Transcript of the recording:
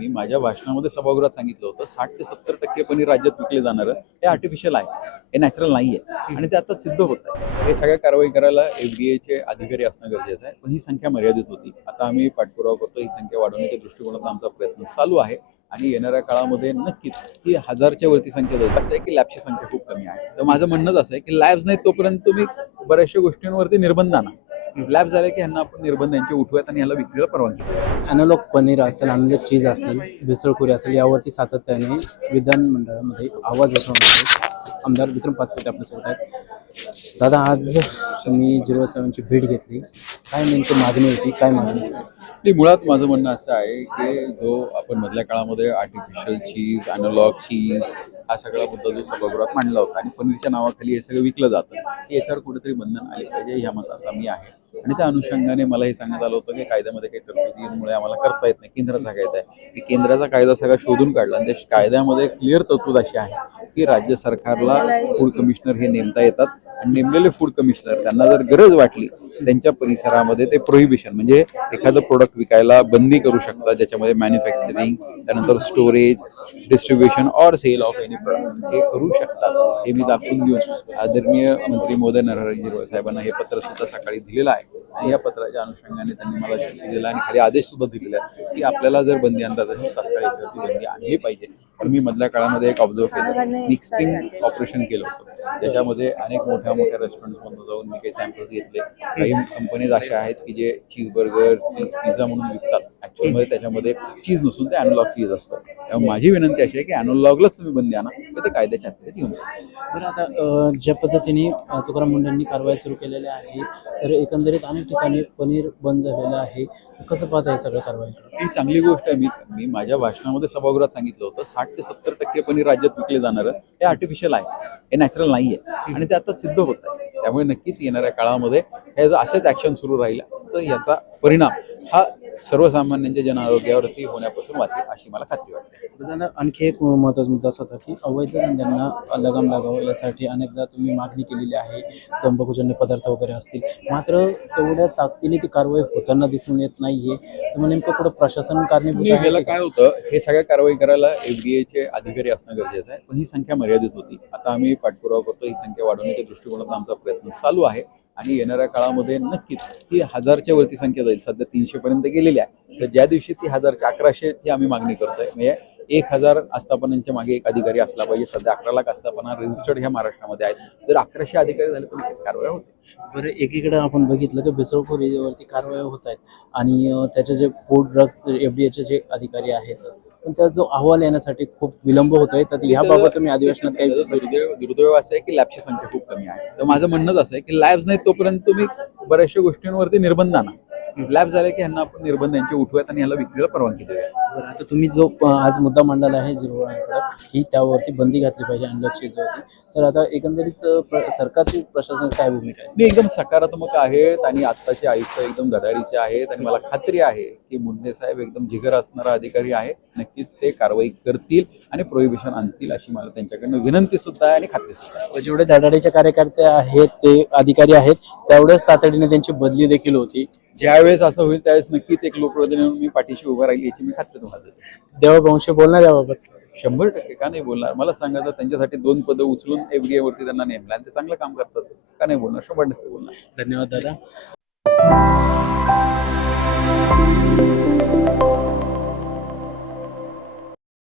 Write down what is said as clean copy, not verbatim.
मी माझ्या भाषणामध्ये सभागृहात सांगितलं होतं 60 ते 70% पनीर राज्यात विकले जाणारं हे आर्टिफिशियल आहे, हे नॅचरल नाही आहे आणि ते आता सिद्ध होत आहे. हे सगळ्या कारवाई करायला FDAचे अधिकारी असणं गरजेचं आहे, पण ही संख्या मर्यादित होती. आता आम्ही पाठपुरावा करतो, ही संख्या वाढवण्याच्या दृष्टिकोनातून आमचा प्रयत्न चालू आहे आणि येणाऱ्या काळामध्ये नक्कीच ही 1000च्या वरती संख्या जाईल. असं आहे की लॅबची संख्या खूप कमी आहे. तर माझं म्हणणंच असं आहे की लॅब्स नाही तोपर्यंत तुम्ही बऱ्याचशा गोष्टींवरती निर्बंध आणा. लॅब झाले की ह्यांना आपण निर्बंध यांचे उठवूयात आणि याला विक्रीला परवानगी देऊया. ॲनालॉग पनीर असेल, ॲनालॉग चीज असेल, भेसळखोरी असेल, यावरती सातत्याने विधानमंडळामध्ये आवाज उठवण्याचे आमदार विक्रम पाचपुते आपल्यासोबत आहेत. दादा, आज तुम्ही 07ची भेट घेतली, काय नेमकी मागणी होती, काय मागणी होती? आणि मुळात माझं म्हणणं असं आहे की जो आपण मधल्या काळामध्ये आर्टिफिशियल चीज, ॲनालॉग चीज हा सगळा मुद्दा जो सभागृहात मांडला होता आणि पनीरच्या नावाखाली हे सगळं विकलं जातं, याच्यावर कुठेतरी बंधन आले पाहिजे ह्या मताचा मी आहे. आणि त्या अनुषंगाने मला हे सांगण्यात आलं होतं की कायद्यामध्ये काही तरतुदीमुळे आम्हाला करता येत नाही. केंद्राचा कायदा आहे, मी केंद्राचा कायदा सगळा शोधून काढला आणि त्या कायद्यामध्ये क्लिअर तरतूद अशी आहे की राज्य सरकारला फूड कमिशनर हे नेमता येतात आणि नेमलेले फूड कमिशनर त्यांना जर गरज वाटली त्यांच्या परिसरामध्ये ते प्रोहिबिशन म्हणजे एखादं प्रोडक्ट विकायला बंदी करू शकतात, ज्याच्यामध्ये मॅन्युफॅक्चरिंग, त्यानंतर स्टोरेज, डिस्ट्रीब्युशन और सेल ऑफ एनी प्रोडक्ट हे करू शकतात. हे मी दाखवून देऊन आदरणीय मंत्री महोदय नरहरी झिरवळ साहेबांना हे पत्र सुद्धा सकाळी दिलेलं आहे आणि या पत्राच्या अनुषंगाने त्यांनी मला शिक्षी दिला आणि खाली आदेश सुद्धा दिलेला आहे की आपल्याला जर बंदी आणता असेल तात्काळ याच्यावरती बंदी आणली पाहिजे. तर मी मधल्या काळामध्ये एक ऑब्झर्व केलं, मिक्सिंग ऑपरेशन केलं होतं, ज्याच्यामध्ये अनेक मोठ्या रेस्टॉरंट्समधून जाऊन मी काही सॅम्पल्स घेतले. काही कंपनीज अशा आहेत की जे चीज बर्गर, चीज पिझ्झा म्हणून विकतात, ॲक्च्युअलमध्ये त्याच्यामध्ये चीज नसून ते ॲनालॉग चीज असतं. त्यामुळे माझी विनंती अशी आहे की ॲनालॉगलाच तुम्ही बंदी आणा, तर ते कायद्याच्या हातात येऊन जाईल. बरं, आता ज्या पद्धतीने तुकाराम मुंडेंनी कारवाई सुरू केलेल्या आहे, तर एकंदरीत अनेक ठिकाणी पनीर बंद झालेलं आहे. कसं पाहता हे सगळं कारवाई? ही चांगली गोष्ट आहे. मी माझ्या भाषणामध्ये सभागृहात सांगितलं होतं 60 ते 70% पनीर राज्यात विकले जाणारं हे आर्टिफिशियल आहे, हे नॅचरल नाही आहे आणि ते आता सिद्ध होत आहे. त्यामुळे नक्कीच येणाऱ्या काळामध्ये हे जर अशाच ॲक्शन सुरू राहिला तर याचा परिणाम हा सर्वसामान्यांच्या जन आरोग्यावरती होण्यापासून वाचेल अशी मला खात्री वाटते. दादा, आणखी एक महत्त्वाचा मुद्दा असा होता की अवैध धंद्यांना लगाम लागावं यासाठी अनेकदा तुम्ही मागणी केलेली आहे, तंबाखूजन्य पदार्थ वगैरे असतील, मात्र तेवढ्या ताकदीने ती कारवाई होताना दिसून येत नाहीये. तर मग नेमकं कुठं प्रशासन कारणीभूत आहे? ह्याला काय होतं, हे सगळ्या कारवाई करायला FDAचे अधिकारी असणं गरजेचं आहे, पण ही संख्या मर्यादित होती. आता आम्ही पाठपुरावा करतो, ही संख्या वाढवण्याच्या दृष्टिकोनातून आमचा प्रयत्न चालू आहे आणि येणाऱ्या काळामध्ये नक्कीच ही 1000च्या वरती संख्या जाईल. सध्या 300 पर्यंत गेलेली आहे, तर ज्या दिवशी ती 1000च्या 1100ची आम्ही मागणी करतोय. म्हणजे 1000 आस्थापनांच्या मागे एक अधिकारी असला पाहिजे. सध्या 11 लाख आस्थापना रजिस्टर्ड ह्या महाराष्ट्रामध्ये आहेत. जर 1100 अधिकारी झाले तर नक्कीच कारवाई होते. बरं, एकीकडे आपण बघितलं की भेसळखोरीवरती कारवाया होत आहेत आणि त्याचे जे फूड ड्रग्स FDAचे जे अधिकारी आहेत, पण त्याचा जो अहवाल येण्यासाठी खूप विलंब होतोय. तर ह्याबाबत तुम्ही अधिवेशनात काही दुर्दैव असं आहे की लॅबची संख्या खूप कमी आहे. तर माझं म्हणणंच असं आहे की लॅब्स नाही तोपर्यंत तुम्ही बऱ्याचशा गोष्टींवरती निर्बंध आणा. लॅब झाले की ह्यांना आपण निर्बंध यांचे उठवूयात आणि याला विक्रीला परवानगी देऊया. बरं, आता तुम्ही जो आज मुद्दा मांडलेला आहे झिरवळांकडं की त्यावरती बंदी घातली पाहिजे अनलॉक चीजवरती, तर आता एकंदरीत सरकारची प्रशासनाची काय भूमिका आहे? ते एकदम सकारात्मक आहेत आणि आत्ताचे आयुक्त एकदम धडाडीचे आहेत आणि मला खात्री आहे की मुंडे साहेब एकदम जिगर असणारा अधिकारी आहे. नक्कीच ते कारवाई करतील आणि प्रोहिबिशन आणतील अशी मला त्यांच्याकडनं विनंती सुद्धा आहे आणि खात्री सुद्धा आहे. जेवढे धडाडीचे कार्यकर्ते आहेत, ते अधिकारी आहेत, तेवढ्याच तातडीने त्यांची बदली देखील होती. ज्यावेळेस असं होईल त्यावेळेस नक्कीच एक लोकप्रतिनिधी म्हणून मी पाठीशी उभा राहील याची मी खात्री तुम्हाला देतो. देवावंशी बोलणार याबाबत? 100% का नाही बोलणार. मला सांगायचं त्यांच्यासाठी 2 पदं उचलून FDA वरती त्यांना नेमलं आणि ते चांगलं काम करतात, का नाही बोलणार? 100% बोलणार. धन्यवाद दादा.